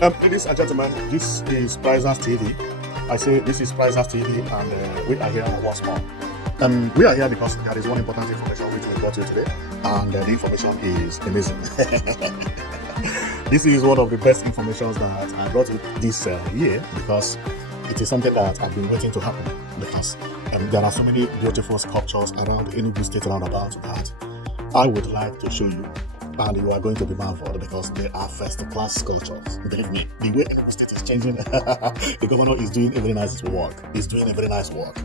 Ladies and gentlemen, this is Prizers TV. I say this is Prizers TV, and we are here once more. We are here because there is one important information which we brought you today, and the information is amazing. This is one of the best informations that I brought you this year because it is something that I've been waiting to happen. Because there are so many beautiful sculptures around Enugu State Roundabout that I would like to show you. And you are going to be marveled because they are first-class sculptures. Believe me, the way Enugu State is changing, the governor is doing a very nice work. He's doing a very nice work.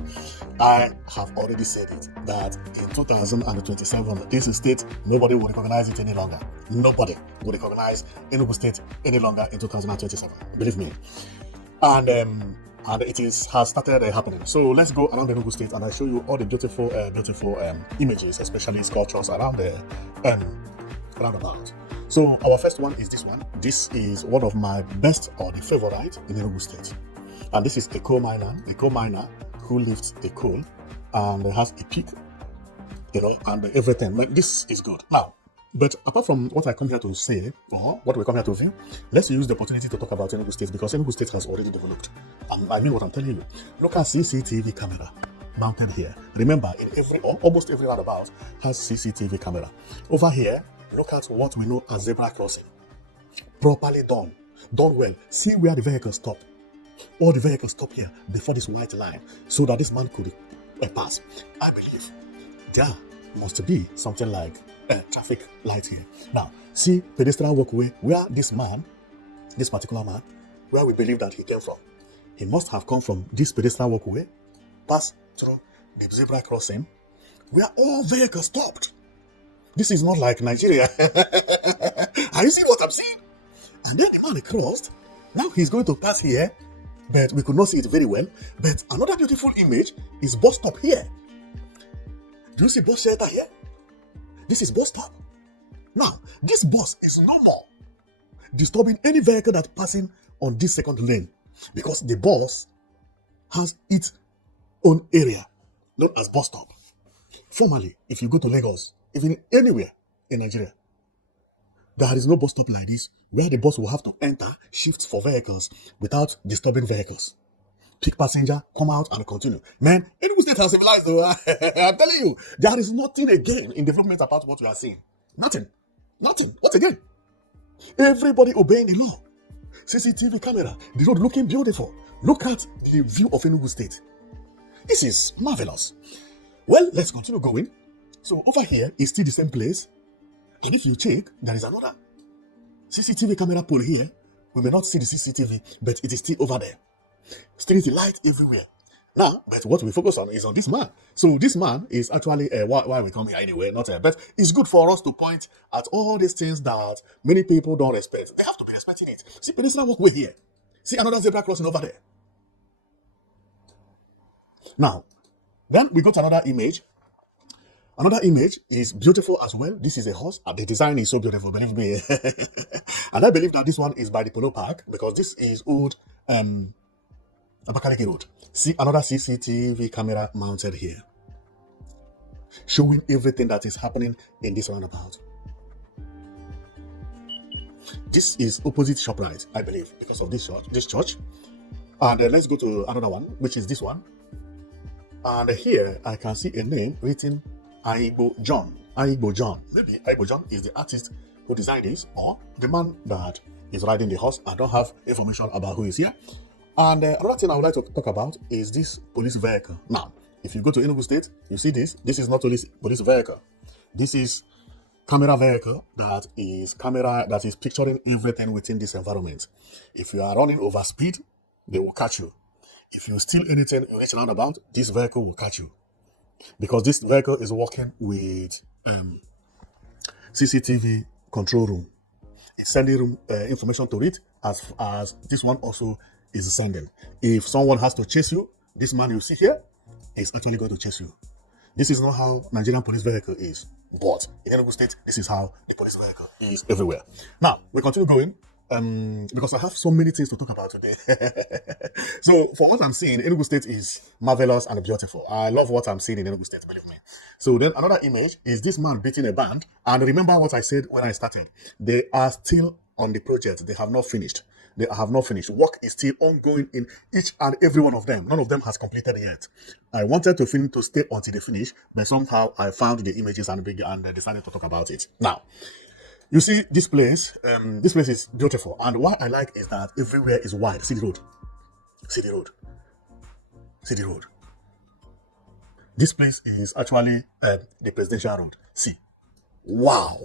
I have already said it, that in 2027, this state, nobody will recognize it any longer. Nobody will recognize Enugu State any longer in 2027. Believe me. And it has started happening. So let's go around the Enugu State and I'll show you all the beautiful images, especially sculptures around the roundabout. So our first one is this one. This is one of my best or the favorite in Enugu State. And this is a coal miner who lifts a coal and has a peak, and everything. Like, this is good. Now, but apart from what I come here to say, or what we come here to view, let's use the opportunity to talk about Enugu State because Enugu State has already developed. And I mean what I'm telling you. Look at CCTV camera mounted here. Remember, almost every roundabout has CCTV camera. Over here, look at what we know as zebra crossing. Properly done well. See where the vehicle stop. All the vehicles stop here before this white line so that this man could pass. I believe there must be something like a traffic light here. Now, see pedestrian walkway where this particular man, where we believe that he came from. He must have come from this pedestrian walkway, passed through the zebra crossing, where all vehicles stopped. This is not like Nigeria. Are you seeing what I'm seeing? And then the man crossed. Now he's going to pass here, but we could not see it very well. But another beautiful image is bus stop here. Do you see bus shelter here? This is bus stop. Now, this bus is no more disturbing any vehicle that's passing on this second lane because the bus has its own area, known as bus stop. Formerly, if you go to Lagos, even anywhere in Nigeria, there is no bus stop like this where the bus will have to enter, shift for vehicles without disturbing vehicles. Pick passenger, come out and continue. Man, Enugu State has civilized though. I'm telling you, there is nothing again in development about what we are seeing. Nothing. What again? Everybody obeying the law. CCTV camera, the road looking beautiful. Look at the view of Enugu State. This is marvelous. Well, let's continue going. So over here is still the same place. And if you check, there is another CCTV camera pole here. We may not see the CCTV, but it is still over there. Street light everywhere. Now, but what we focus on is on this man. So this man is actually why we come here anyway, not but it's good for us to point at all these things that many people don't respect. They have to be respecting it. See pedestrian walkway here. See another zebra crossing over there. Now, then we got another image. Another image is beautiful as well. This is a horse. The design is so beautiful, believe me. And I believe that this one is by the Polo Park because this is old Abakaliki Road. See another CCTV camera mounted here, showing everything that is happening in this roundabout. This is opposite ShopRite, I believe, because of this church. And let's go to another one, which is this one. And here I can see a name written Aibo John. Maybe Aibo John is the artist who designed this, or the man that is riding the horse. I don't have information about who is here. And another thing I would like to talk about is this police vehicle. Now, if you go to Enugu State, you see this. This is not only police vehicle. This is camera vehicle that is picturing everything within this environment. If you are running over speed, they will catch you. If you steal anything, you reach roundabout, this vehicle will catch you. Because this vehicle is working with CCTV control room. It's sending information to it as this one also is sending. If someone has to chase you, this man you see here is actually going to chase you. This is not how Nigerian police vehicle is. But in Enugu State, this is how the police vehicle is everywhere. Now, we continue going. Because I have so many things to talk about today. So for what I'm seeing, Enugu State is marvelous and beautiful. I love what I'm seeing in Enugu State, believe me. So then another image is this man beating a band. And remember what I said when I started. They are still on the project. They have not finished. They have not finished. Work is still ongoing in each and every one of them. None of them has completed yet. I wanted to film to stay until they finish, but somehow I found the images and decided to talk about it. Now, you see this place. This place is beautiful, and what I like is that everywhere is wide. See the road. See the road. See the road. This place is actually the presidential road. See. Wow.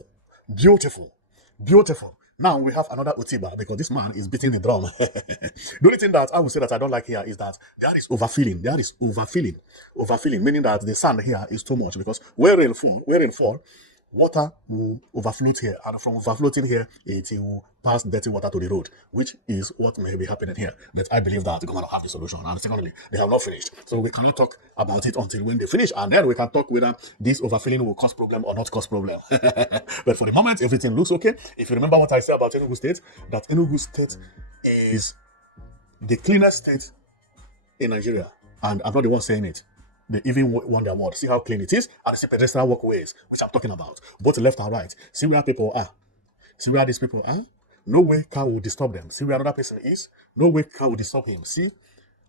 Beautiful. Beautiful. Now we have another Otiba because this man is beating the drum. The only thing that I would say that I don't like here is that there is overfilling. There is overfilling. Overfilling, meaning that the sand here is too much because where rainfall, water will overflow here, and from overflowing here, it will pass dirty water to the road, which is what may be happening here. But I believe that the government will have the solution. And secondly, they have not finished. So we cannot talk about it until when they finish, and then we can talk whether this overfilling will cause problem or not cause problem. But for the moment, everything looks okay. If you remember what I said about Enugu State, that Enugu State is the cleanest state in Nigeria. And I'm not the one saying it. They even won the award. See how clean it is, and see pedestrian walkways, which I'm talking about, both left and right. See where people are. See where these people are. No way car will disturb them. See where another person is. No way car will disturb him. See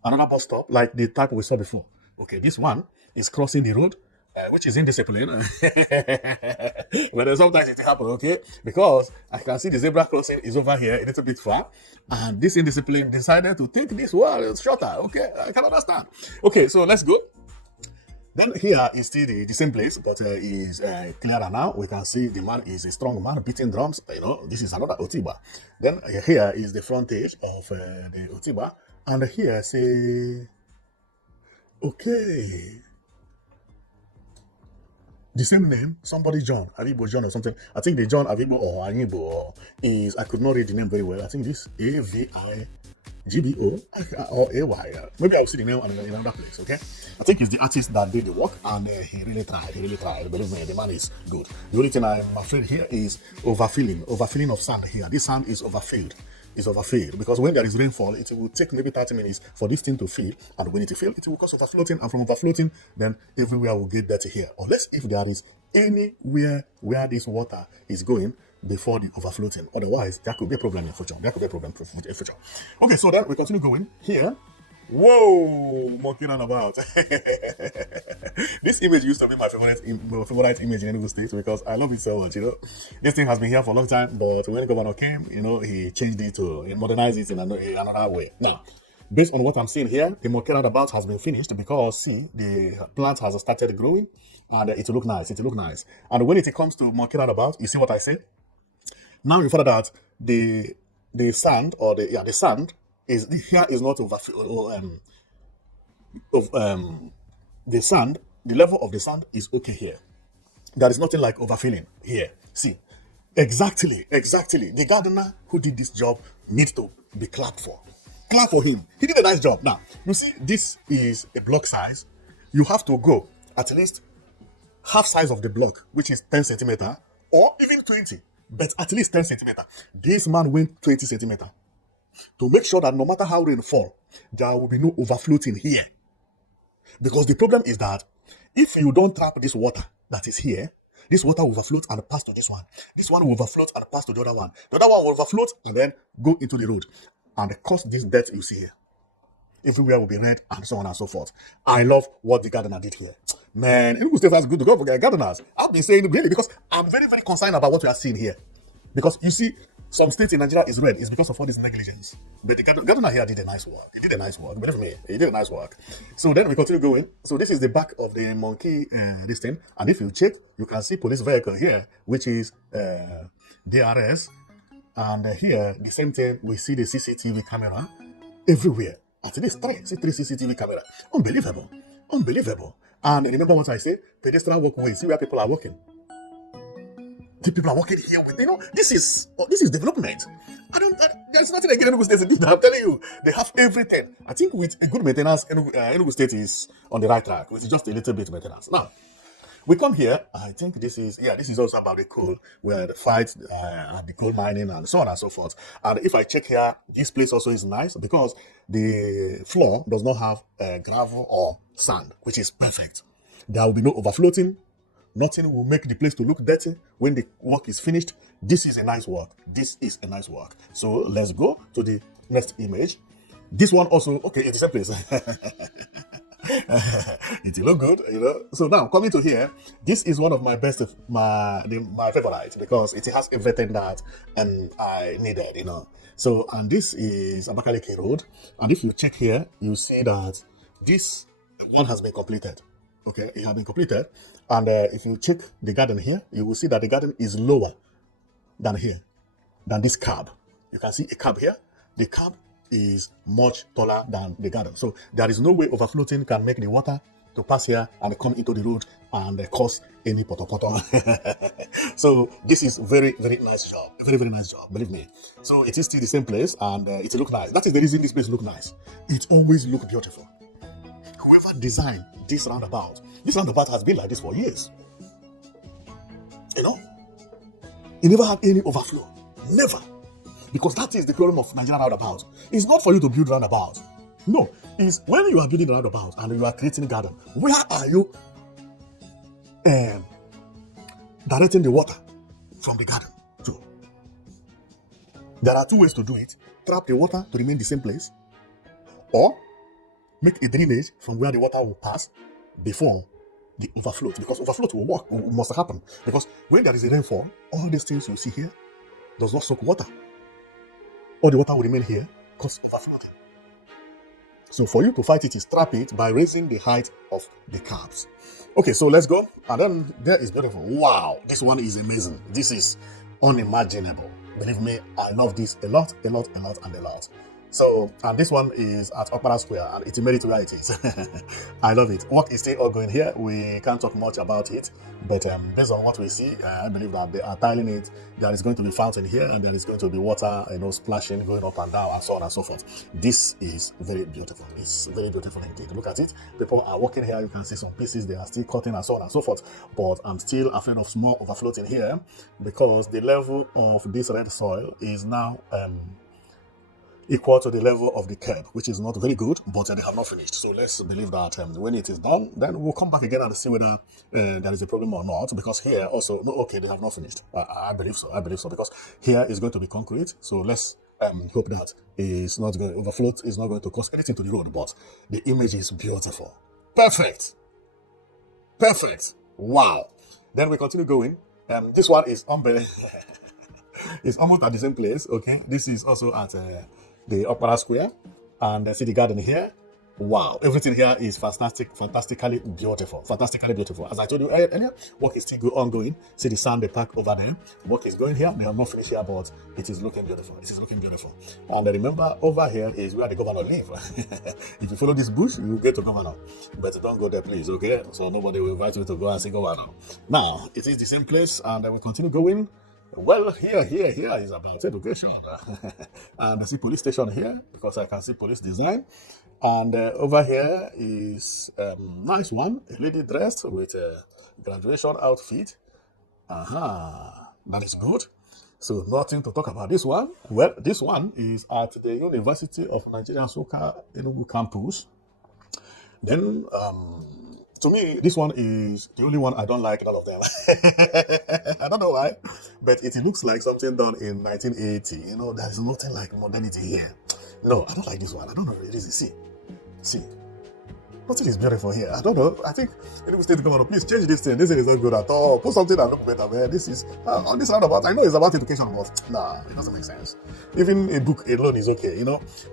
another bus stop like the type we saw before. Okay, this one is crossing the road, which is indiscipline. But sometimes it happens, okay? Because I can see the zebra crossing is over here a little bit far, and this indiscipline decided to take this one shorter. Okay, I can understand. Okay, so let's go. Then here is still the same place, but is clearer now. We can see the man is a strong man beating drums. You know, this is another Otiba. Then here is the frontage of the Otiba, and here say, okay, the same name, somebody John, Avibo John or something. I think the John Avibo or Anibo is, I could not read the name very well. I think this AVIGBO or AY. Maybe I'll see the name in another place, okay? I think it's the artist that did the work, and he really tried. Believe me, the man is good. The only thing I'm afraid here is overfilling of sand here. This sand is overfilled. It's overfilled because when there is rainfall, it will take maybe 30 minutes for this thing to fill, and when it fills, it will cause overfloating, and from overfloating, then everywhere will get dirty here. Unless if there is anywhere where this water is going before the overfloating. Otherwise, there could be a problem in future. Okay, so then we continue going here. Whoa, monkey roundabout. This image used to be my favorite image in Enugu State because I love it so much, you know. This thing has been here for a long time, but when the governor came, you know, he changed it he modernized it in another way. Now, based on what I'm seeing here, the monkey roundabout has been finished because, see, the plant has started growing and it will look nice. And when it comes to monkey roundabout, you see what I say? Now you find that the sand or the sand is here is not the sand. The level of the sand is okay here. There is nothing like overfilling here. See, exactly. The gardener who did this job needs to be clapped for. Clap for him. He did a nice job. Now you see, this is a block size. You have to go at least half size of the block, which is 10 centimeter or even 20. But at least 10 centimeter. This man went 20 centimeter to make sure that no matter how rain fall, there will be no overfloating here. Because the problem is that if you don't trap this water that is here, this water will overflow and pass to this one. This one will overflow and pass to the other one. The other one will overflow and then go into the road and cause this dirt you see here. Everywhere will be red and so on and so forth. I love what the gardener did here. Man, Enugu State has good to go for gardeners. I've been saying really because I'm very, very concerned about what we are seeing here. Because you see, some states in Nigeria is red. It's because of all this negligence. But the gardener here did a nice work. He did a nice work. Believe me, he did a nice work. So then we continue going. So this is the back of the monkey this thing. And if you check, you can see police vehicle here, which is DRS. And here, the same thing, we see the CCTV camera everywhere. At least three CCTV camera. Unbelievable. And remember what I say? Pedestrian walkway. See where people are walking. The people are walking here with, you know, this is development. There's nothing against Enugu State. I'm telling you, they have everything. I think with a good maintenance, Enugu State is on the right track. With just a little bit of maintenance. Now, we come here. I think this is also about the coal, where the fight and the coal mining and so on and so forth. And if I check here, this place also is nice because the floor does not have gravel or sand, which is perfect. There will be no overfloating. Nothing will make the place to look dirty when the work is finished. This is a nice work. This is a nice work. So let's go to the next image. This one also, okay, it's the same place. It look good, you know. So now coming to here, this is one of my best, my favorite because it has everything that I needed, you know. So and this is Abakaliki Road, and if you check here, you see that this one has been completed. Okay, it has been completed, and if you check the garden here, you will see that the garden is lower than here, than this curb. You can see a curb here. The curb is much taller than the garden. So there is no way overfloating can make the water to pass here and come into the road and cause any poto. So this is very, very nice job. Very, very nice job, believe me. So it is still the same place and it look nice. That is the reason this place look nice. It always look beautiful. Whoever designed this roundabout has been like this for years. You know, it never had any overflow. Never. Because that is the problem of Nigerian roundabout. It's not for you to build roundabout. No, it's when you are building a roundabout and you are creating a garden, where are you directing the water from the garden to? There are two ways to do it. Trap the water to remain the same place, or make a drainage from where the water will pass before the overflow. Because overflow must happen. Because when there is a rainfall, all these things you see here does not soak water. All the water will remain here because overflowing. So for you to fight it is trap it by raising the height of the curbs. Okay, so let's go. And then there is beautiful. Wow, this one is amazing. This is unimaginable. Believe me, I love this a lot. So, and this one is at Opera Square, and it's a merit where it is. I love it. Work is still ongoing here. We can't talk much about it, but based on what we see, I believe that they are tiling it. There is going to be fountain here, and there is going to be water, splashing, going up and down, and so on and so forth. This is very beautiful. It's very beautiful indeed. Look at it. People are walking here. You can see some pieces they are still cutting, and so on and so forth. But I'm still afraid of small overfloating here because the level of this red soil is now equal to the level of the curb, which is not very good, but they have not finished. So let's believe that when it is done, then we'll come back again and see whether there is a problem or not, because here also, no, okay, they have not finished. I believe so, because here is going to be concrete. So let's hope that is not going to overflow, is not going to cause anything to the road, but the image is beautiful. Perfect. Wow. Then we continue going. This one is unbelievable. It's almost at the same place, okay? This is also at the Opera Square, and see the garden here. Wow, everything here is fantastically beautiful. As I told you earlier, work is still ongoing. See the sand, the park over there. Work is going here. They have not finished here, but it is looking beautiful. And remember, over here is where the governor lives. If you follow this bush, you get to governor. But don't go there, please, okay? So nobody will invite you to go and see governor. Now, it is the same place, and we continue going. Well, here is about education. And I see police station here because I can see police design. And over here is nice one, a lady dressed with a graduation outfit. That is good. So nothing to talk about this one. Well, this one is at the University of Nigeria Soka Enugu campus. Then to me, this one is the only one I don't like, none of them. I don't know why, but it looks like something done in 1980. There is nothing like modernity here. No, I don't like this one. I don't know what it is. See. Nothing is beautiful here. I don't know. I think Enugu State Governor, please change this thing. This thing is not good at all. Put something that look better, man. This is on this roundabout. I know it's about education, but nah, it doesn't make sense. Even a book alone is okay,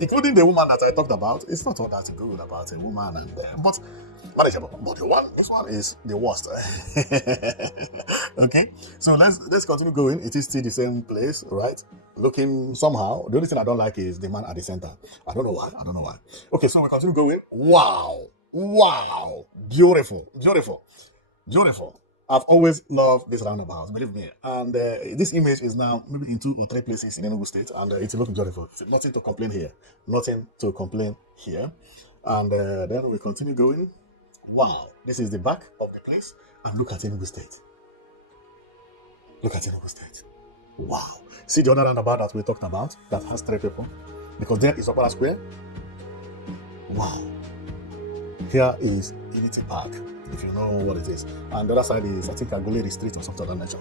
including the woman that I talked about. It's not all that good about a woman, but manageable. But this one is the worst. Okay, so let's continue going. It is still the same place, right? Looking somehow. The only thing I don't like is the man at the center. I don't know why. Okay, so we continue going. Wow, beautiful. I've always loved this roundabout, believe me. And this image is now maybe in 2 or 3 places in Enugu State, and it's looking beautiful. Nothing to complain here. And then we continue going. Wow, this is the back of the place, and look at Enugu State. Wow. See the other roundabout that we talked about that has 3 people? Because there is Opera Square. Wow. Here is Unity Park. if you know what it is. And the other side is, I think, Agulere Street or something of that nature.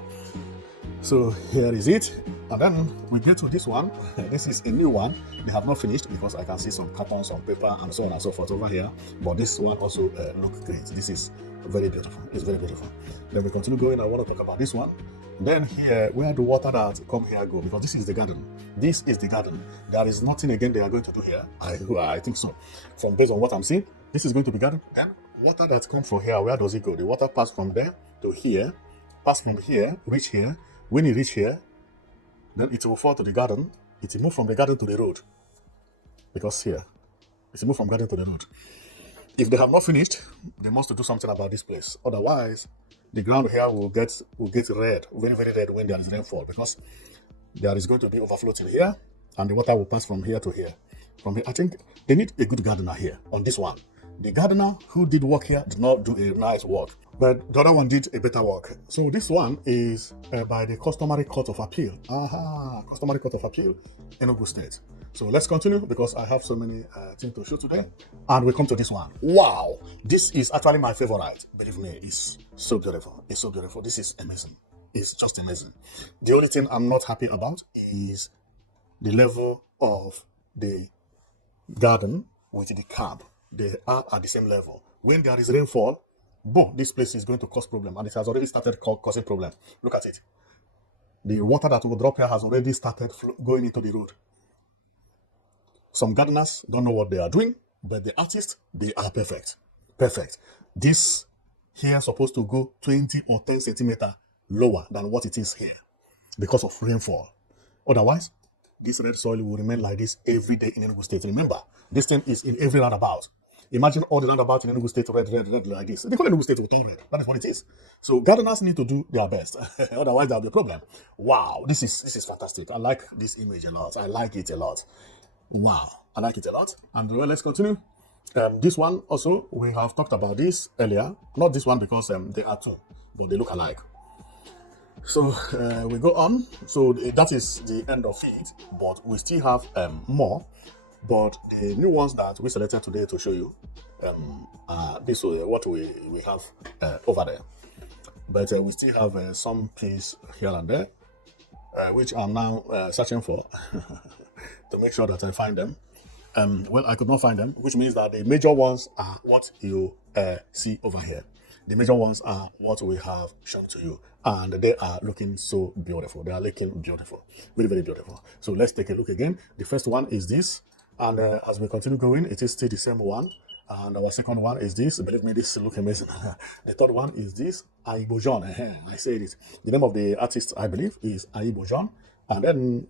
So here is it. And then we get to this one. This is a new one. They have not finished because I can see some cartons on paper and so on and so forth over here. But this one also looks great. This is very beautiful. It's very beautiful. Then we continue going. I want to talk about this one. Then here, where the water that come here go? Because this is the garden. This is the garden. There is nothing again they are going to do here. I think so. From based on what I'm seeing, this is going to be garden. Then water that comes from here, where does it go? The water pass from there to here, pass from here, reach here. When it reach here, then it will fall to the garden. It will move from the garden to the road. Because here, it will move from garden to the road. If they have not finished, they must do something about this place. Otherwise, the ground here will get red, very, very red when there is rainfall, because there is going to be overflow till here, and the water will pass from here to here. From here, I think they need a good gardener here on this one. The gardener who did work here did not do a nice work, but the other one did a better work. So this one is by the Customary Court of Appeal. Customary Court of Appeal, Enugu State. So let's continue because I have so many things to show today. And we come to this one. Wow, this is actually my favorite. Believe me, it's so beautiful. It's so beautiful. This is amazing. It's just amazing. The only thing I'm not happy about is the level of the garden with the curb. They are at the same level. When there is rainfall, boom, this place is going to cause problem, and it has already started causing problem. Look at it. The water that will drop here has already started going into the road. Some gardeners don't know what they are doing, but the artists, they are perfect. Perfect. This here is supposed to go 20 or 10 centimeters lower than what it is here because of rainfall. Otherwise, this red soil will remain like this every day in Enugu State. Remember, this thing is in every roundabout. Imagine all the roundabouts in Enugu State red like this. They call Enugu State with turn red. That is what it is. So gardeners need to do their best. Otherwise, there'll be a problem. Wow, this is fantastic. I like this image a lot. I like it a lot. Wow, I like it a lot. And well, let's continue. This one also, we have talked about this earlier. Not this one because they are two, but they look alike. So we go on. So that is the end of it, but we still have more. But the new ones that we selected today to show you, this is what we have over there. But we still have some piece here and there, which I'm now searching for to make sure that I find them. Well, I could not find them, which means that the major ones are what you see over here. The major ones are what we have shown to you, and they are looking so beautiful. They are looking beautiful, very, very beautiful. So let's take a look again. The first one is this, and as we continue going, it is still the same one. And our second one is this. Believe me, this looks amazing. The third one is this, Aibojon. I said it. The name of the artist, I believe, is Aibojon. And then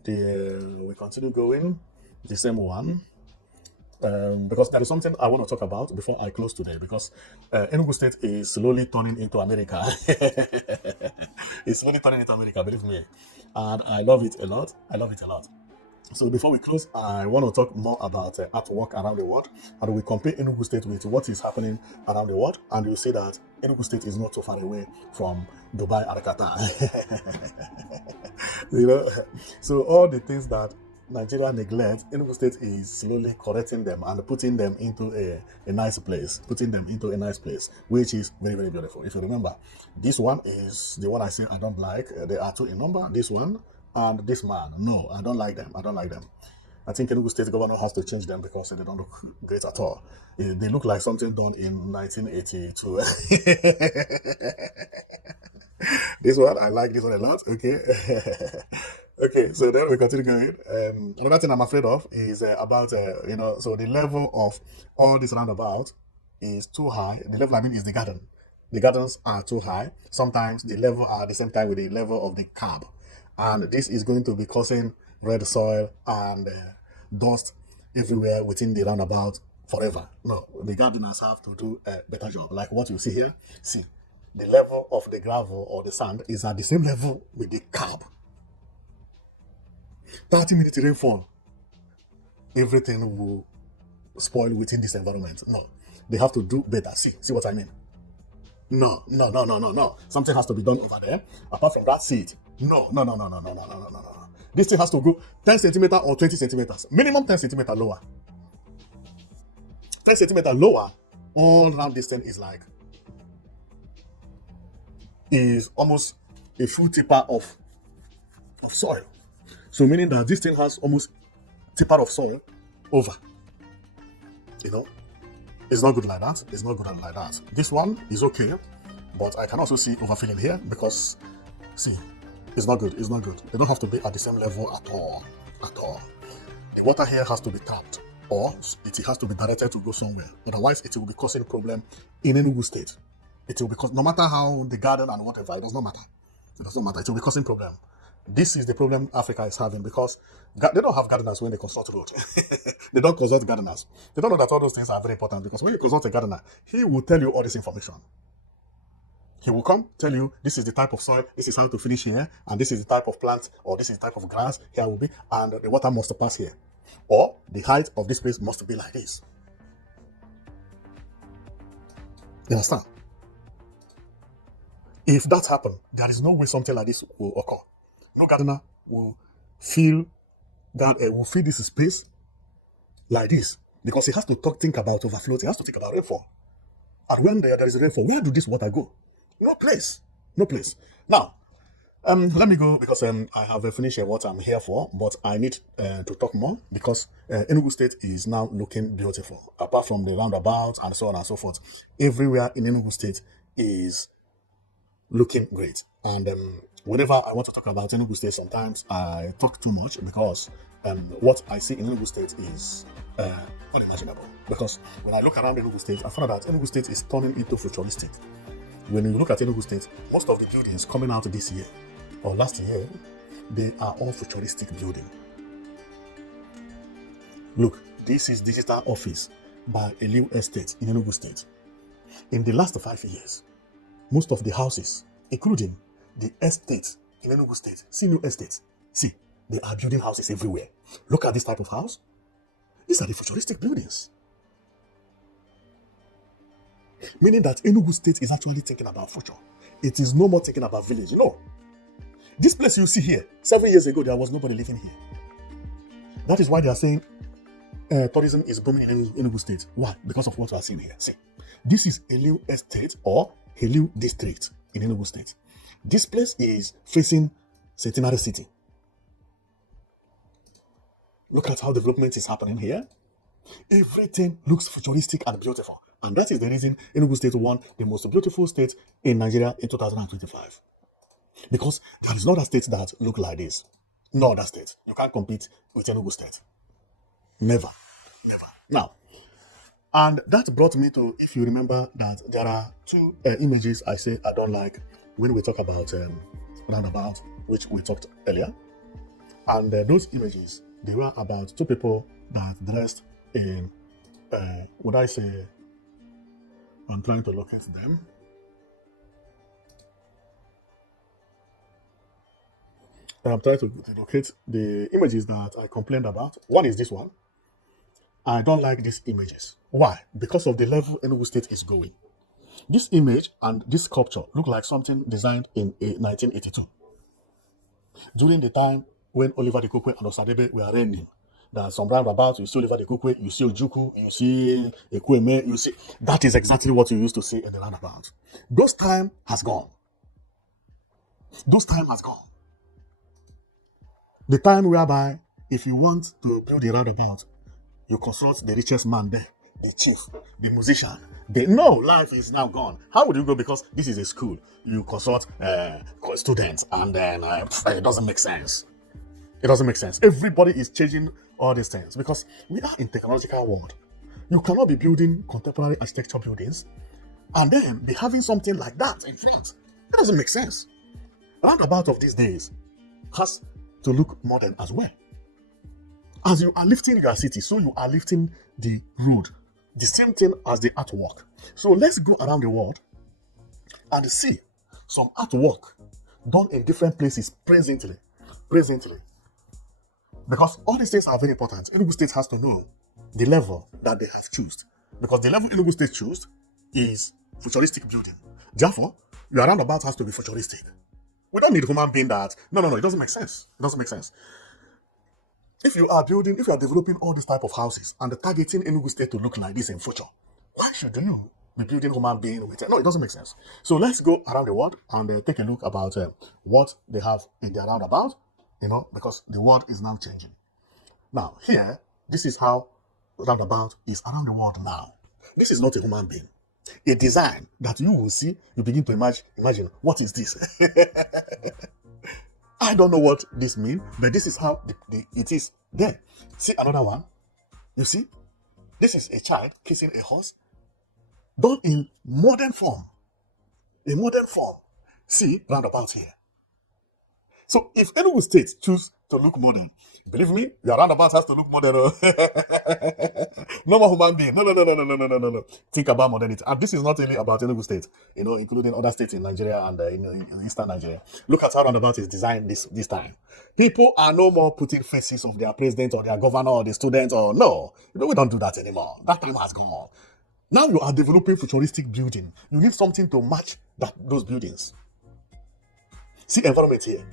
we continue going, the same one. Because there is something I want to talk about before I close today, because Enugu State is slowly turning into America. It's slowly turning into America, believe me. And I love it a lot. I love it a lot. So before we close, I want to talk more about artwork around the world, and we compare Enugu State with what is happening around the world, and you'll see that Enugu State is not so far away from Dubai and Qatar. So all the things that Nigeria neglect, Enugu State is slowly correcting them and putting them into a nice place, which is very, very beautiful. If you remember, this one is the one I say I don't like. There are two in number, this one and this man. No, I don't like them. I think Enugu State governor has to change them because they don't look great at all. They look like something done in 1982. This one, I like this one a lot. Okay. Okay, so then we continue going. Another thing I'm afraid of is about, so the level of all this roundabout is too high. The level I mean is the garden. The gardens are too high. Sometimes the level are at the same time with the level of the curb. And this is going to be causing red soil and dust everywhere within the roundabout forever. No, the gardeners have to do a better job. Like what you see here, see, the level of the gravel or the sand is at the same level with the curb. 30 minutes rainfall, everything will spoil within this environment. No, they have to do better. See what I mean? No. Something has to be done over there. Apart from that, see it. No. This thing has to go 10 centimeters or 20 centimeters. Minimum 10 centimeters lower. 10 centimeters lower, all round this thing is like is almost a full tipper of soil. So meaning that this thing has almost tipper of soil over. You know, it's not good like that. It's not good like that. This one is okay, but I can also see overfilling here because see, it's not good. It's not good. They don't have to be at the same level at all. At all. The water here has to be tapped, or it has to be directed to go somewhere. Otherwise, it will be causing problem in Enugu State. It will, because no matter how the garden and whatever, it does not matter. It does not matter. It will be causing problem. This is the problem Africa is having because they don't have gardeners when they construct road. They don't consult gardeners. They don't know that all those things are very important because when you consult a gardener, he will tell you all this information. He will come, tell you, this is the type of soil, this is how to finish here, and this is the type of plant, or this is the type of grass here will be, and the water must pass here. Or the height of this place must be like this. You understand? If that happens, there is no way something like this will occur. No gardener will feel that will fill this space like this because he has to think about overflow. He has to think about rainfall. And when there is rainfall, where do this water go? No place. No place. Now, let me go because I have finished what I'm here for, but I need to talk more because Enugu State is now looking beautiful. Apart from the roundabouts and so on and so forth, everywhere in Enugu State is looking great. And whenever I want to talk about Enugu State, sometimes I talk too much because what I see in Enugu State is unimaginable. Because when I look around Enugu State, I find out that Enugu State is turning into futuristic. When you look at Enugu State, most of the buildings coming out this year or last year, they are all futuristic buildings. Look, this is digital office by Eliu Estate in Enugu State. In the last 5 years, most of the houses, including the estate in Enugu State, see new estates. See, they are building houses everywhere. Look at this type of house. These are the futuristic buildings. Meaning that Enugu State is actually thinking about future. It is no more thinking about village. You know, this place you see here, 7 years ago, there was nobody living here. That is why they are saying tourism is booming in Enugu State. Why? Because of what we are seeing here. See, this is Eliu Estate or Eliu District in Enugu State. This place is facing Centenary City. Look at how development is happening here. Everything looks futuristic and beautiful. And that is the reason Enugu State won the most beautiful state in Nigeria in 2025. Because there is no other state that look like this. No other state. You can't compete with Enugu State. Never. Never. Now, and that brought me to, if you remember, that there are two images I say I don't like when we talk about Roundabout, which we talked earlier. And those images, they were about two people that dressed in, would I say, I'm trying to locate them. I'm trying to locate the images that I complained about. One is this one. I don't like these images. Why? Because of the level Enugu State is going. This image and this sculpture look like something designed in 1982. During the time when Oliver de Kokwe and Osadebe were reigning. That some roundabouts, you see Oliver de Kokwe, you see Ojukwu, you see Ekweme, you see. That is exactly what you used to see in the roundabout. Those time has gone. Those time has gone. The time whereby if you want to build a roundabout, you consult the richest man there, the chief, the musician. No, life is now gone. How would you go? Because this is a school. You consult students, and then it doesn't make sense. It doesn't make sense. Everybody is changing all these things because we are in technological world. You cannot be building contemporary architecture buildings and then be having something like that in front. It doesn't make sense. Roundabout of these days has to look modern as well. As you are lifting your city, so you are lifting the road. The same thing as the artwork. So let's go around the world and see some artwork done in different places presently. Because all these things are very important. Enugu State has to know the level that they have chosen. Because the level Enugu State chose is futuristic building. Therefore, your roundabout has to be futuristic. We don't need human being that. No, it doesn't make sense. It doesn't make sense. If you are developing all these type of houses and targeting Enugu State to look like this in future, why should you be building human being with it. No, it doesn't make sense. So let's go around the world and take a look about what they have in their roundabout, because the world is now changing. Now, here, this is how roundabout is around the world now. This is not a human being. A design that you will see, you begin to imagine what is this? I don't know what this means, but this is how it is there. See another one. You see? This is a child kissing a horse, done in modern form. A modern form. See roundabout here. So if Enugu State choose to look modern, believe me, your roundabout has to look modern. No more human being. No. Think about modernity. And this is not only about Enugu State, including other states in Nigeria and in Eastern Nigeria. Look at how roundabout is designed this time. People are no more putting faces of their president or their governor or the students or no. We don't do that anymore. That time has gone. Now you are developing futuristic building. You need something to match those buildings. See the environment here.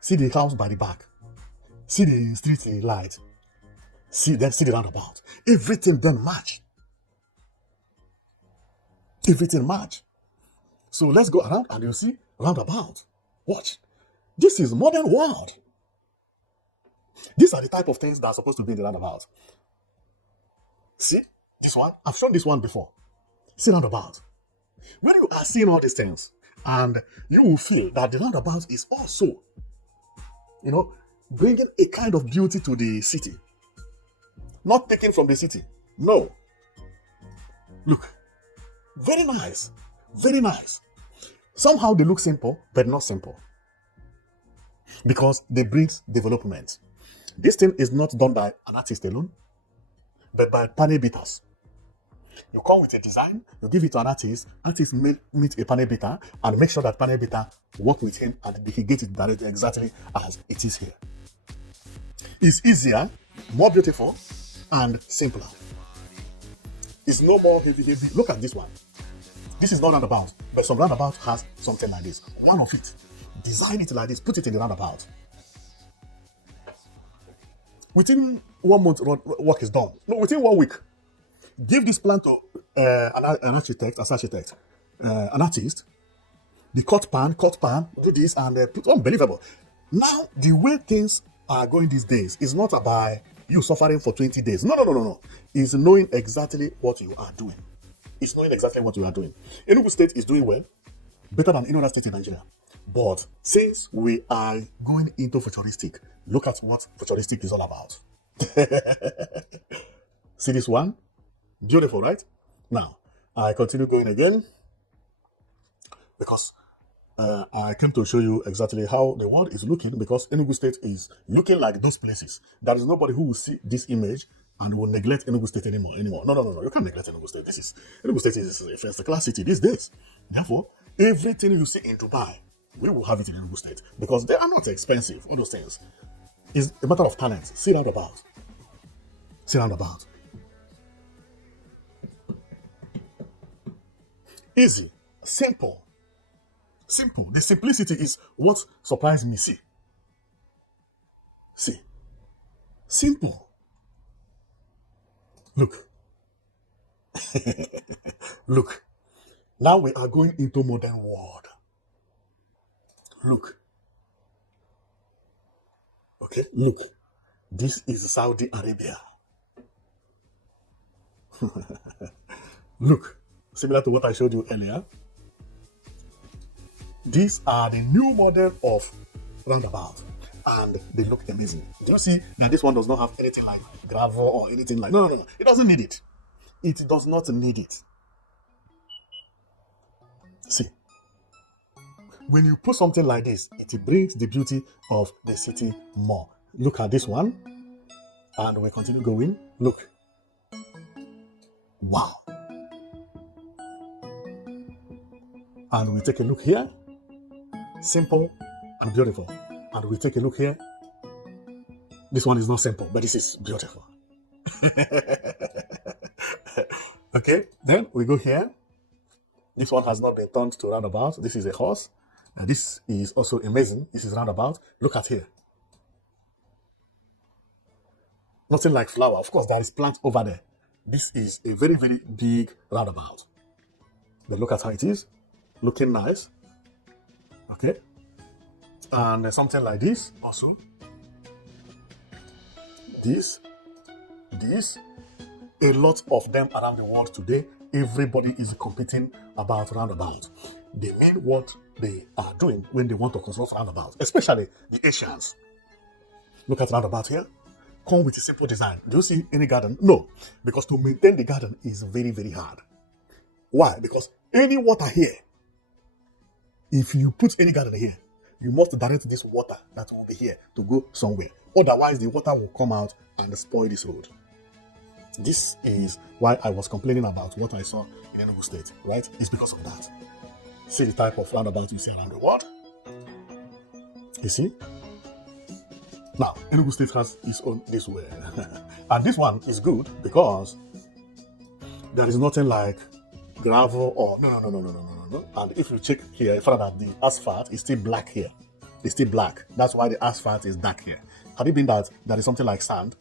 See the house by the back. See the street light. See the roundabout. Everything then match. Everything match. So let's go around and you'll see roundabout. Watch. This is modern world. These are the type of things that are supposed to be in the roundabout. See this one? I've shown this one before. See roundabout. When you are seeing all these things, and you will feel that the roundabout is also bringing a kind of beauty to the city. Not taken from the city. No. Look. Very nice. Very nice. Somehow they look simple, but not simple. Because they bring development. This thing is not done by an artist alone, but by panel beaters. You come with a design, you give it to an artist meet a panel beater and make sure that panel beater work with him and he gets it directly exactly as it is here. It's easier, more beautiful, and simpler. It's no more heavy. Look at this one. This is not roundabout, but some roundabout has something like this. One of it, design it like this, put it in the roundabout. Within 1 month, work is done. No, within 1 week. Give this plan to an architect, an artist. The cut pan, do this and put unbelievable. Now, the way things are going these days is not about you suffering for 20 days. No. It's knowing exactly what you are doing. Enugu State is doing well, better than any other state in Nigeria. But since we are going into futuristic, look at what futuristic is all about. See this one? Beautiful, right? Now, I continue going again because I came to show you exactly how the world is looking, because Enugu State is looking like those places. There is nobody who will see this image and will neglect Enugu State anymore. No. You can't neglect Enugu State. Enugu State is a first-class city these days. Therefore, everything you see in Dubai, we will have it in Enugu State because they are not expensive. All those things. It's a matter of talent. See roundabout. Easy, simple. The simplicity is what surprised me. See, simple. Look. Look. Now we are going into modern world. Look. Okay, look. This is Saudi Arabia. Look. Similar to what I showed you earlier. These are the new model of roundabout, and they look amazing. Do you see that this one does not have anything like gravel or anything like? No. It doesn't need it. It does not need it. See, when you put something like this, it brings the beauty of the city more. Look at this one, and we continue going. Look. Wow. And we take a look here. Simple and beautiful. And we take a look here. This one is not simple, but this is beautiful. Okay, then we go here. This one has not been turned to roundabout. This is a horse. And this is also amazing. This is roundabout. Look at here. Nothing like flower. Of course, there is plant over there. This is a very, very big roundabout. But look at how it is, looking nice. Okay, and something like this also. This, a lot of them around the world today. Everybody is competing about roundabouts. They mean what they are doing when they want to construct roundabouts, especially the Asians. Look at roundabout here. Come with a simple design. Do you see any garden? No, because to maintain the garden is very, very hard. Why? Because any water here, if you put any garden here, you must direct this water that will be here to go somewhere. Otherwise, the water will come out and spoil this road. This is why I was complaining about what I saw in Enugu State, right? It's because of that. See the type of roundabout you see around the world? You see? Now, Enugu State has its own this way. And this one is good because there is nothing like gravel or no. And if you check here, you find that the asphalt is still black here. It's still black. That's why the asphalt is dark here. Had it been that there is something like sand,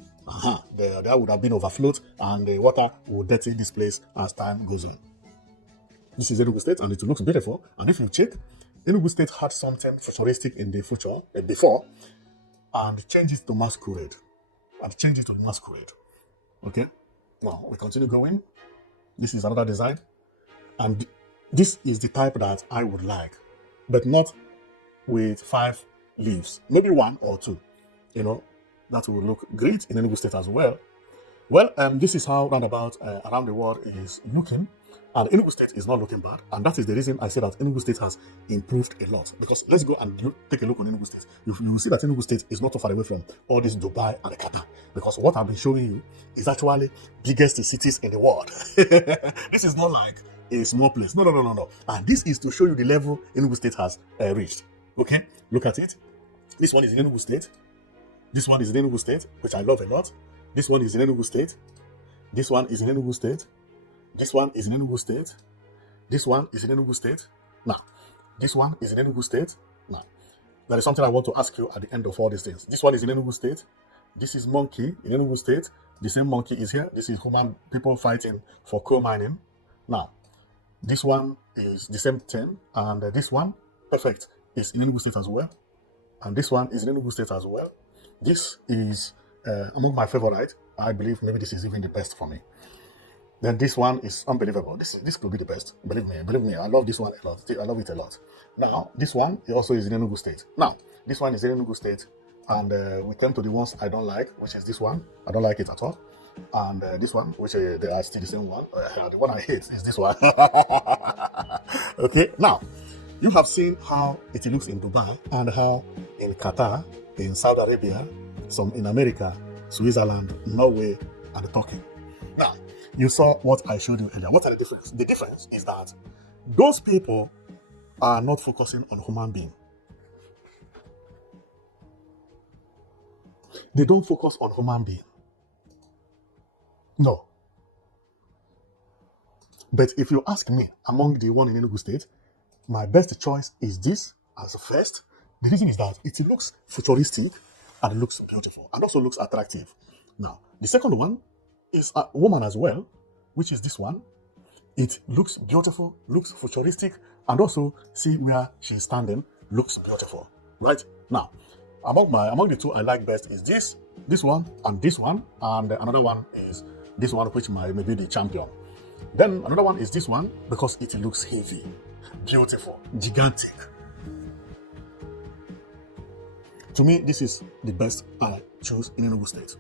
there would have been overflowed and the water will dirty this place as time goes on. This is Enugu State and it looks beautiful. And if you check, Enugu State had something futuristic in the future, before, and changed it to masquerade. Okay? Now, we continue going. This is another design. And this is the type that I would like, but not with 5 leaves. Maybe 1 or 2. That will look great in Enugu State as well. Well, this is how roundabout around the world is looking. And Enugu State is not looking bad. And that is the reason I say that Enugu State has improved a lot. Because let's go and take a look on Enugu State. You will see that Enugu State is not too far away from all this Dubai and Qatar. Because what I've been showing you is actually biggest cities in the world. This is not like a small place. No. And this is to show you the level Enugu State has reached. Okay? Look at it. This one is in Enugu State. This one is in Enugu State, which I love a lot. This one is in Enugu State. This one is in Enugu State. This one is in Enugu State. This one is in Enugu State. Now, this one is in Enugu State. Now, there is something I want to ask you at the end of all these things. This one is in Enugu State. This is monkey in Enugu State. The same monkey is here. This is human people fighting for coal mining. Now, this one is the same thing. And this one, perfect, is in Enugu State as well. And this one is in Enugu State as well. This is among my favorite. I believe maybe this is even the best for me. Then this one is unbelievable. This could be the best. Believe me. I love this one a lot. I love it a lot. Now, this one also is in Enugu State. Now, this one is in Enugu State. And we came to the ones I don't like, which is this one. I don't like it at all. And this one, which they are still the same one. The one I hate is this one. Okay, now, you have seen how it looks in Dubai and how in Qatar, in Saudi Arabia, some in America, Switzerland, Norway, and Turkey. Now, you saw what I showed you earlier. What are the difference? The difference is that those people are not focusing on human being. They don't focus on human being. No. But if you ask me, among the one in Enugu State, my best choice is this as the first. The reason is that it looks futuristic and it looks beautiful and also looks attractive. Now, the second one is a woman as well, which is this one. It looks beautiful, looks futuristic, and also see where she's standing, looks beautiful. Right? Now, among the two I like best is this one, and another one is this one, which may be the champion. Then another one is this one because it looks heavy, beautiful, gigantic. To me, this is the best I choose in Enugu State.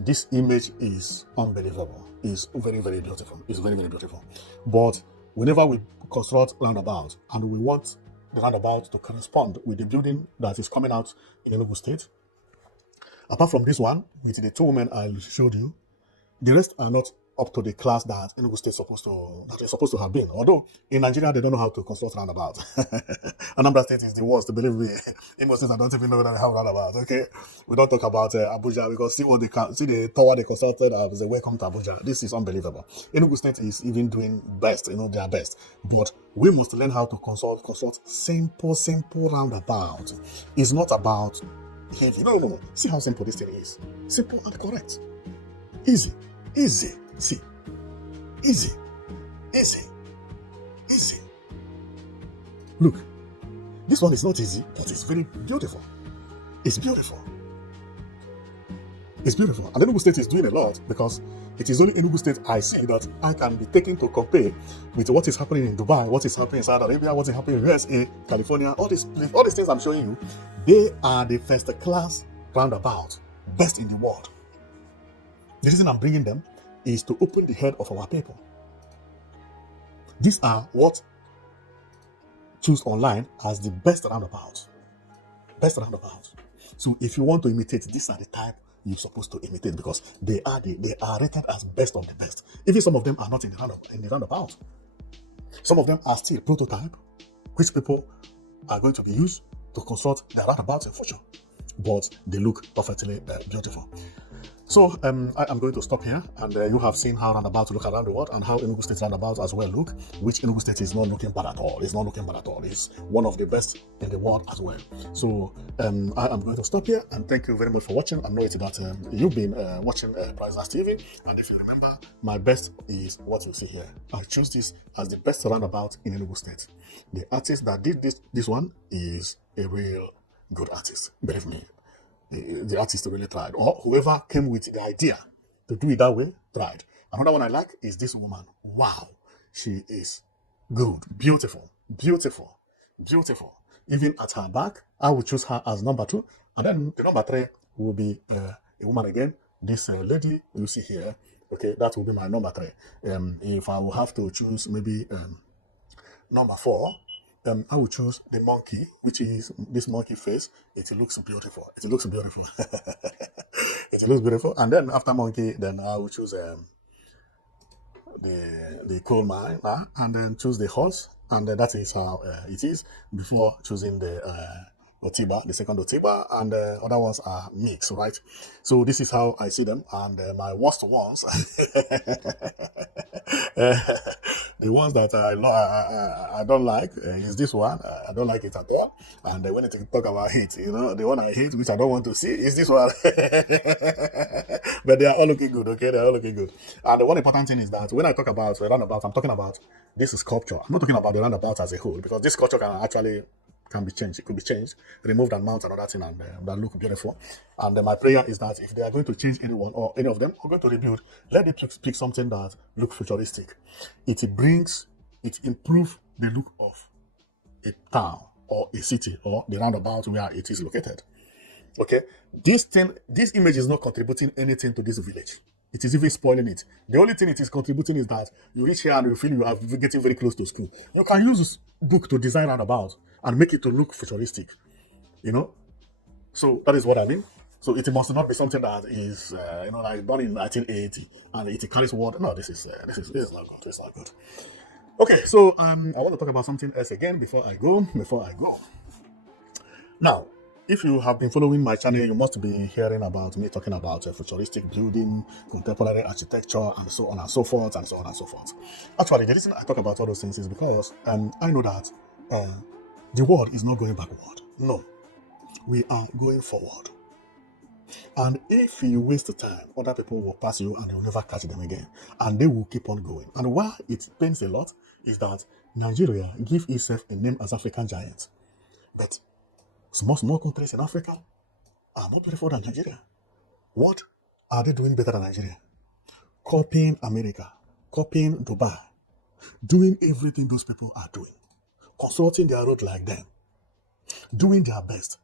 This image is unbelievable. It's very, very beautiful. It's very, very beautiful. But whenever we construct roundabout and we want the roundabout to correspond with the building that is coming out in Enugu State, apart from this one, with the 2 women I showed you, the rest are not up to the class that Enugu State is supposed to have been. Although in Nigeria they don't know how to construct roundabout. Anambra State is the worst, believe me. In most states I don't even know that they have roundabout. Okay, we don't talk about Abuja because see the tower they constructed as a welcome to Abuja. This is unbelievable. Enugu State is even doing best, their best. But we must learn how to construct simple roundabout. It's not about heavy. No. See how simple this thing is. Simple and correct. Easy. See, easy. easy. Look, this one is not easy, but it's very beautiful. It's beautiful. It's beautiful. And Enugu State is doing a lot because it is only Enugu State I see that I can be taken to compare with what is happening in Dubai, what is happening in Saudi Arabia, what is happening in USA, California, all these things I'm showing you. They are the first class roundabout, best in the world. The reason I'm bringing them is to open the head of our people. These are what choose online as the best roundabouts. Best roundabouts. So if you want to imitate, these are the type you're supposed to imitate because they are rated as best of the best. Even some of them are not in the roundabout. Some of them are still prototype, which people are going to be used to construct their roundabouts in future. But they look perfectly beautiful. So I am going to stop here, and you have seen how roundabouts look around the world and how Enugu State roundabouts as well look, which Enugu State is not looking bad at all. It's not looking bad at all. It's one of the best in the world as well. So I am going to stop here, and thank you very much for watching. I know it's that you've been watching Prisoners TV, and if you remember, my best is what you see here. I choose this as the best roundabout in Enugu State. The artist that did this one is a real good artist, believe me. The artist really tried, or whoever came with the idea to do it that way tried. Another one I like is this woman. Wow, she is good, beautiful, beautiful, beautiful. Even at her back, I will choose her as number 2, and then the number 3 will be a woman again. This lady you see here, okay, that will be my number 3. If I will have to choose maybe number 4. I will choose the monkey, which is this monkey face. It looks beautiful. It looks beautiful. It looks beautiful. And then after monkey, then I will choose the coal mine, and then choose the horse. And that is how it is before choosing the Otiba, the second Otiba, and the other ones are mixed, right? So this is how I see them, and my worst ones, the ones that I don't like is this one. I don't like it at all. And when you talk about hate, the one I hate, which I don't want to see, is this one. But they are all looking good, okay? They are all looking good. And the one important thing is that when I talk about the roundabout, I'm talking about this sculpture. I'm not talking about the roundabout as a whole, because this sculpture can be changed. It could be changed, removed and mounted another thing, and that look beautiful. And my prayer is that if they are going to change anyone or any of them or going to rebuild, let them pick something that look futuristic. It improves the look of a town or a city or the roundabout where it is located. Okay, this image is not contributing anything to this village. It is even spoiling it. The only thing it is contributing is that you reach here and you feel you are getting very close to school. You can use this book to design roundabout and make it to look futuristic. So that is what I mean. So it must not be something that is like done in 1980 and it carries word. No, this is not good. It's not good. Okay, so I want to talk about something else again before I go. Now, if you have been following my channel, you must be hearing about me talking about futuristic building, contemporary architecture, and so on and so forth, and so on and so forth. Actually, the reason I talk about all those things is because I know that the world is not going backward. No, we are going forward. And if you waste the time, other people will pass you and you'll never catch them again. And they will keep on going. And why it pains a lot is that Nigeria gives itself a name as African giant. But small countries in Africa are more beautiful than Nigeria. What are they doing better than Nigeria? Copying America, copying Dubai, doing everything those people are doing, constructing their road like them, doing their best.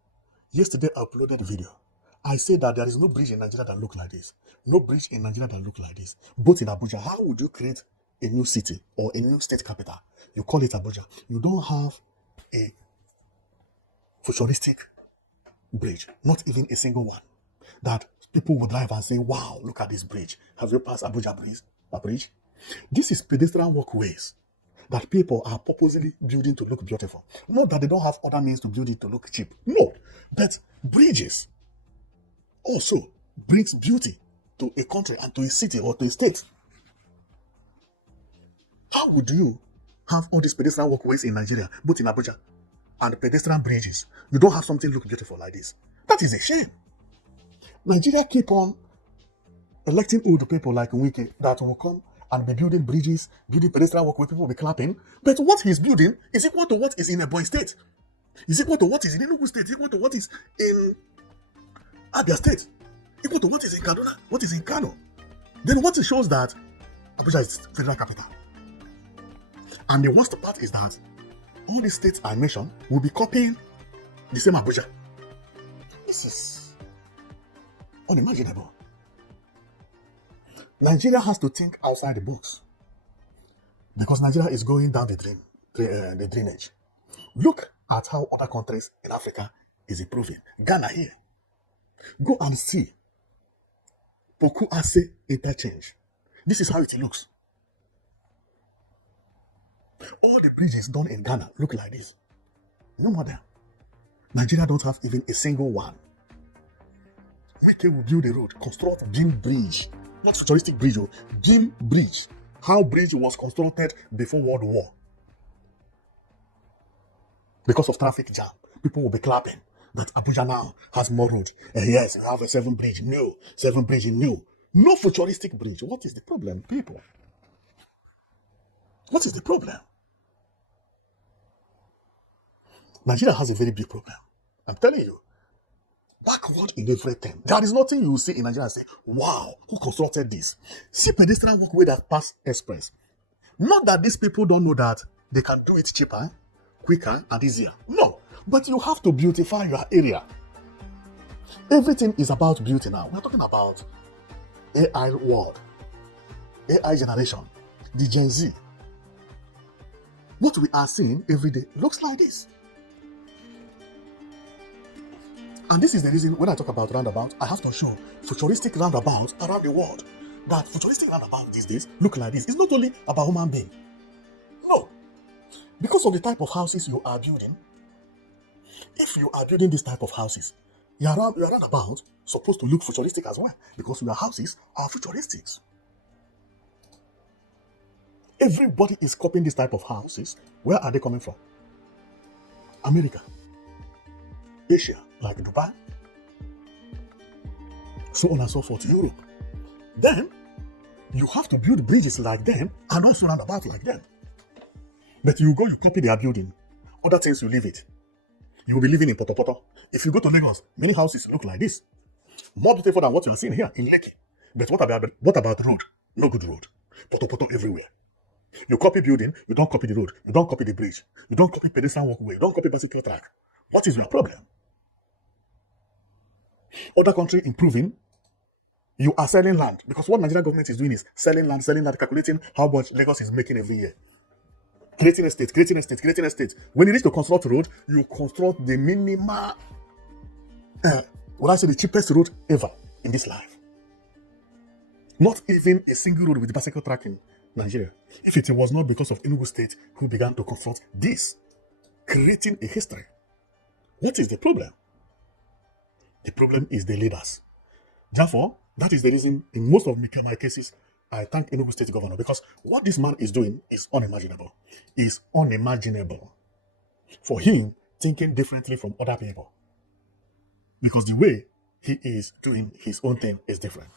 Yesterday I uploaded a video. I said that there is no bridge in Nigeria that look like this. No bridge in Nigeria that look like this. Both in Abuja, how would you create a new city or a new state capital? You call it Abuja. You don't have a futuristic bridge, not even a single one, that people would drive and say, wow, look at this bridge. Have you passed Abuja bridge? This is pedestrian walkways that people are purposely building to look beautiful. Not that they don't have other means to build it to look cheap. No, but bridges also brings beauty to a country and to a city or to a state. How would you have all these pedestrian walkways in Nigeria, both in Abuja, and pedestrian bridges? You don't have something look beautiful like this. That is a shame. Nigeria keep on electing old people like Wike that will come and be building bridges, building pedestrian walkway, people will be clapping. But what he's building is equal to what is in Ebonyi State. Is equal to what is in Enugu State, equal to what is in Abia State, equal to what is in Kaduna, what is in Kano. Then what it shows that Abuja is federal capital. And the worst part is that all the states and nations will be copying the same Abuja. This is unimaginable. Nigeria has to think outside the box because Nigeria is going down the drainage. Look at how other countries in Africa is improving. Ghana here. Go and see Poku Ase interchange. This is how it looks. All the bridges done in Ghana look like this. No more. Nigeria don't have even a single one. Wike will build a road, construct beam bridge. Not futuristic bridge, beam bridge. How bridge was constructed before World War. Because of traffic jam, people will be clapping that Abuja now has more road. And yes, you have a 7 bridge, new. 7 bridge, new. No futuristic bridge. What is the problem, people? What is the problem? Nigeria has a very big problem. I'm telling you. Backward in everything. There is nothing you will see in Nigeria and say, wow, who constructed this? See pedestrian walkway that pass express. Not that these people don't know that they can do it cheaper, quicker, and easier. No, but you have to beautify your area. Everything is about beauty now. We're talking about AI world, AI generation, the Gen Z. What we are seeing every day looks like this. And this is the reason when I talk about roundabout, I have to show futuristic roundabouts around the world. That futuristic roundabout these days look like this. It's not only about human being. No. Because of the type of houses you are building, if you are building this type of houses, your roundabout supposed to look futuristic as well. Because your houses are futuristic. Everybody is copying this type of houses. Where are they coming from? America. Asia, like Dubai, so on and so forth, Europe. Then, you have to build bridges like them and also roundabout like them. But you copy their building. Other things, you leave it. You will be living in Poto. If you go to Lagos, many houses look like this. More beautiful than what you are seeing here in Lekki. But what about road? No good road. Poto everywhere. You copy building, you don't copy the road. You don't copy the bridge. You don't copy pedestrian walkway. You don't copy bicycle track. What is your problem? Other country improving, you are selling land. Because what Nigerian government is doing is selling land, calculating how much Lagos is making every year. Creating estate. When you reach to construct road, you construct the minimal, the cheapest road ever in this life. Not even a single road with bicycle track in Nigeria. If it was not because of Enugu State who began to construct this, creating a history. What is the problem? The problem is the leaders. Therefore, that is the reason in most of my cases, I thank Enugu State Governor because what this man is doing is unimaginable. Is unimaginable. For him, thinking differently from other people. Because the way he is doing his own thing is different.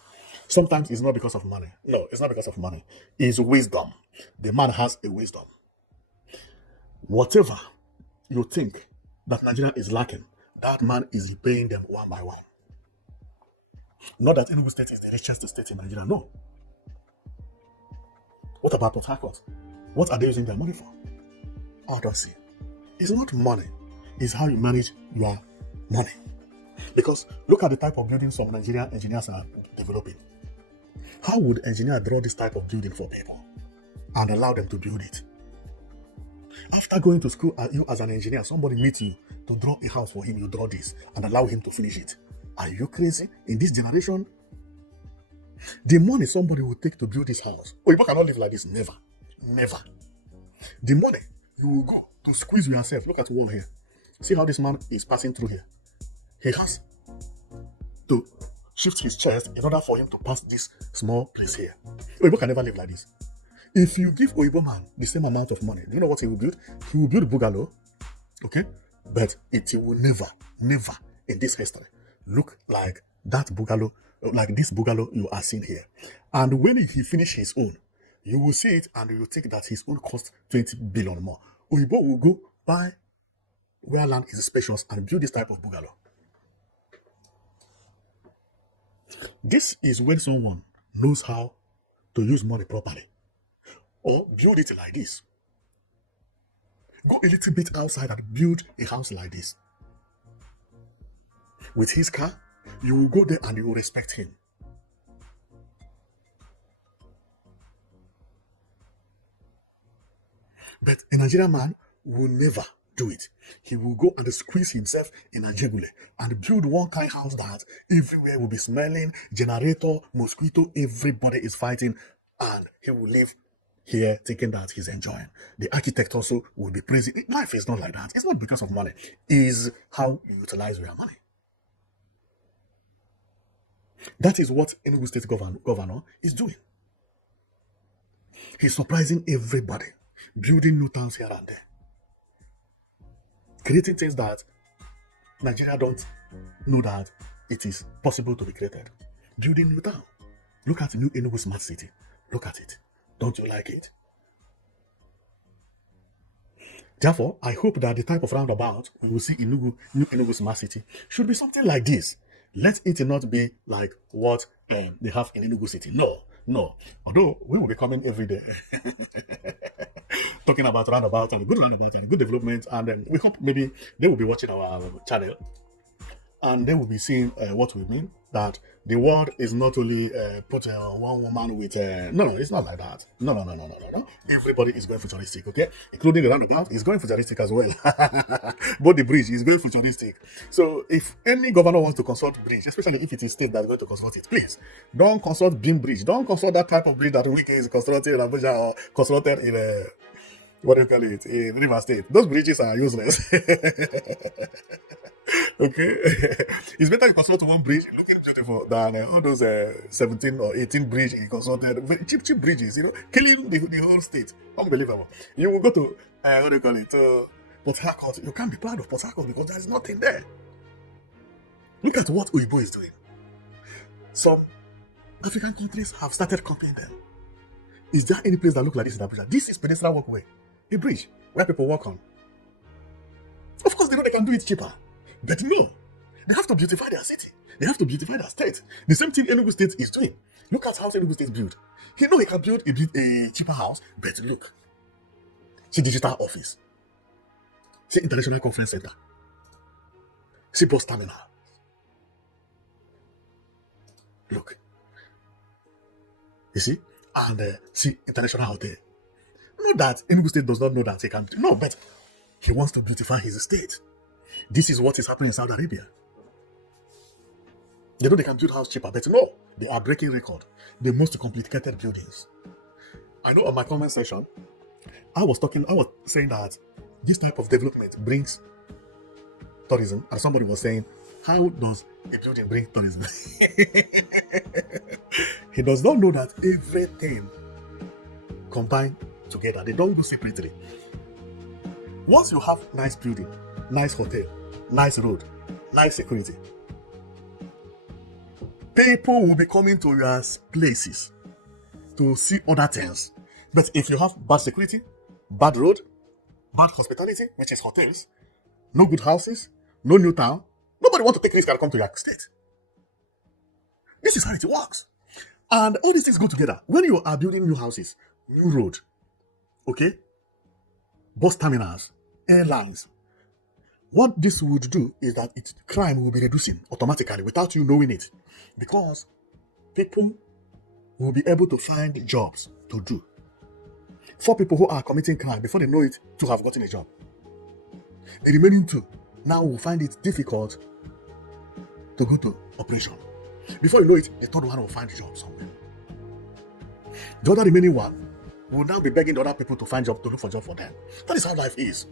Sometimes it's not because of money. No, it's not because of money. It's wisdom. The man has a wisdom. Whatever you think that Nigeria is lacking, that man is repaying them one by one. Not that Enugu State is the richest state in Nigeria, no. What about Port Harcourt? What are they using their money for? I don't see. It's not money. It's how you manage your money. Because look at the type of building some Nigerian engineers are developing. How would engineer draw this type of building for people and allow them to build it? After going to school, you as an engineer, somebody meets you to draw a house for him, you draw this and allow him to finish it. Are you crazy? In this generation, the money somebody will take to build this house. Oh, you cannot live like this. Never. Never. The money you will go to squeeze yourself. Look at the wall here. See how this man is passing through here. He has to shift his chest in order for him to pass this small place here. Oyibo can never live like this. If you give Oyibo man the same amount of money, do you know what he will build? He will build a bungalow, okay? But it will never in this history look like that bungalow, like this bungalow you are seeing here. And when he finish his own, You will see it and you will think that his own cost 20 billion more. Oyibo will go buy where land is spacious and build this type of bungalow. This is when someone knows how to use money properly or build it like this. Go a little bit outside and build a house like this. With his car, you will go there and you will respect him. But a Nigerian man will never do it. He will go and squeeze himself in a jegule and build one kind of house that everywhere will be smelling, generator, mosquito, everybody is fighting, and he will live here thinking that he's enjoying. The architect also will be praising. Life is not like that. It's not because of money. It's how you utilize your money. That is what Enugu State governor is doing. He's surprising everybody, building new towns here and there, creating things that Nigeria don't know that it is possible to be created. Building new town. Look at the new Enugu Smart City. Look at it. Don't you like it? Therefore, I hope that the type of roundabout we will see in new Enugu Smart City should be something like this. Let it not be like what they have in Enugu City. No. Although we will be coming every day talking about roundabout and good roundabout and good development, and we hope maybe they will be watching our channel and they will be seeing what we mean. That the world is not only put one woman with no, it's not like that. No. Everybody is going futuristic, okay? Including the roundabout is going futuristic as well. But the bridge is going futuristic. So if any governor wants to consult bridge, especially if it is state that's going to consult it, please don't consult Beam Bridge. Don't consult that type of bridge that Wiki is constructing in Abuja or constructed in what do you call it, in River State. Those bridges are useless. Okay, it's better you consult one bridge looking beautiful than all those 17 or 18 bridges you consulted. Very cheap bridges, killing the whole state. Unbelievable. You will go to what do you call it, Port Harcourt. You can't be proud of Port Harcourt because there is nothing there. Look at what Oyibo is doing. Some African countries have started copying them. Is there any place that looks like this in Abuja? This is pedestrian walkway, a bridge where people walk on. Of course, they know they can do it cheaper. But no, they have to beautify their city. They have to beautify their state. The same thing Enugu State is doing. Look at how Enugu State built. He can build a cheaper house, but look. See digital office. See international conference center. See bus terminal. Look. You see? And see international hotel. Not that Enugu State does not know that he can do. No, but he wants to beautify his state. This is what is happening in Saudi Arabia. They know they can build house cheaper, but no, they are breaking record. The most complicated buildings. I know on my comment section, I was saying that this type of development brings tourism, and somebody was saying, how does a building bring tourism? He does not know that everything combined together. They don't do separately. Once you have nice building, nice hotel, nice road, nice security, people will be coming to your places to see other things. But if you have bad security, bad road, bad hospitality, which is hotels, no good houses, no new town, nobody wants to take risk and come to your state. This is how it works. And all these things go together. When you are building new houses, new road, okay, bus terminals, airlines, what this would do is that crime will be reducing automatically without you knowing it, because people will be able to find jobs to do. For people who are committing crime, before they know it, to have gotten a job. The remaining two now will find it difficult to go to operation. Before you know it, the third one will find a job somewhere. The other remaining one will now be begging the other people to find job, to look for job for them. That is how life is.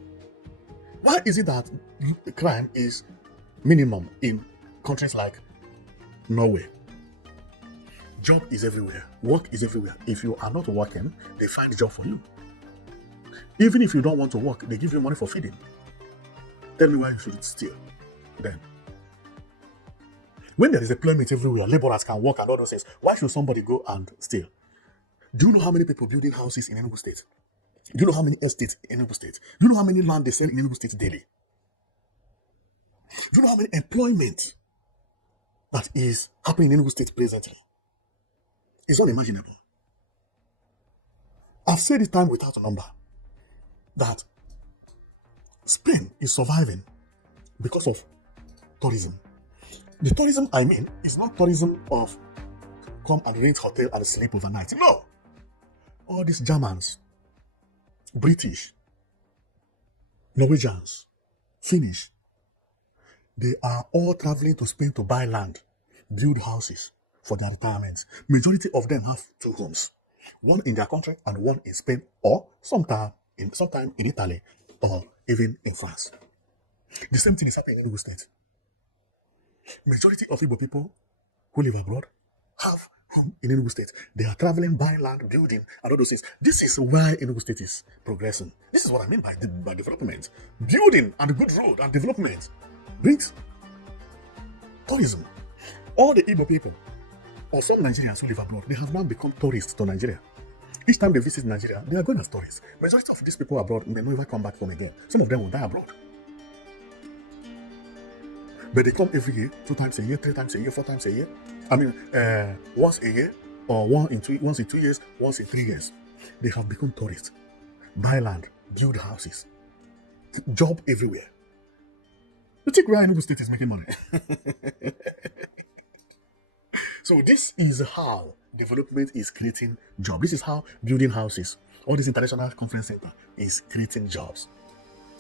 Why is it that crime is minimum in countries like Norway? Job is everywhere. Work is everywhere. If you are not working, they find a job for you. Even if you don't want to work, they give you money for feeding. Tell me why you should steal then. When there is employment everywhere, laborers can work and all those things, why should somebody go and steal? Do you know how many people building houses in Enugu State? Do you know how many estates in Enugu State? Do you know how many land they sell in Enugu State daily? Do you know how many employment that is happening in Enugu State presently? It's unimaginable. I've said it time without a number that Spain is surviving because of tourism. The tourism I mean is not tourism of come and rent hotel and sleep overnight. No. All these Germans, British, Norwegians, Finnish, they are all traveling to Spain to buy land, build houses for their retirement. Majority of them have two homes, one in their country and one in Spain, or sometime in Italy, or even in France. The same thing is happening in Enugu State. Majority of Igbo people who live abroad have home in Enugu State. They are traveling, buying land, building, and all those things. This is why Enugu State is progressing. This is what I mean by development. Building and good road and development brings tourism. All the Igbo people, or some Nigerians who live abroad, they have now become tourists to Nigeria. Each time they visit Nigeria, they are going as tourists. Majority of these people abroad may never come back home again. Some of them will die abroad. But they come every year, 2 times a year, 3 times a year, 4 times a year. I mean, once a year, or once in 2 years, once in 3 years. They have become tourists. Buy land, build houses, job everywhere. You think where Enugu State is making money? So this is how development is creating jobs. This is how building houses, all this international conference center is creating jobs.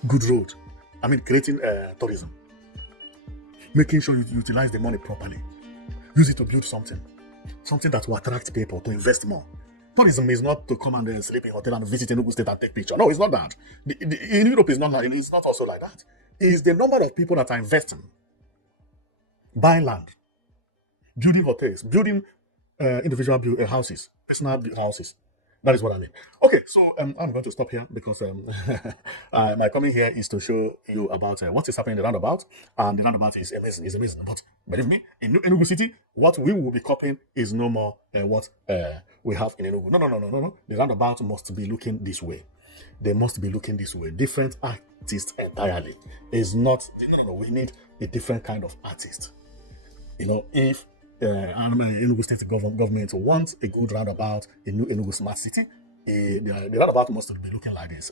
Good road. I mean, creating tourism. Making sure you utilize the money properly. Use it to build something that will attract people to invest more. Tourism is not to come and sleep in a hotel and visit Enugu State and take picture. No, it's not that. In Europe, it's not also like that. It's the number of people that are investing, buying land, building hotels, building individual houses, personal houses. That is what I mean. Okay, so I'm going to stop here because my coming here is to show you about what is happening in the roundabout. And the roundabout is amazing. It's amazing. But believe me, in Enugu City, what we will be copying is no more what we have in Enugu. No. The roundabout must be looking this way. They must be looking this way. Different artists entirely. Is not, no. We need a different kind of artist. If Enugu State government wants a good roundabout, a new Enugu smart city, the roundabout must be looking like this.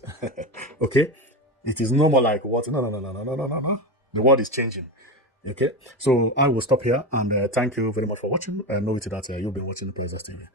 Okay? It is no more like what? No. The world is changing. Okay? So I will stop here and thank you very much for watching. I know it that you've been watching the Places TV.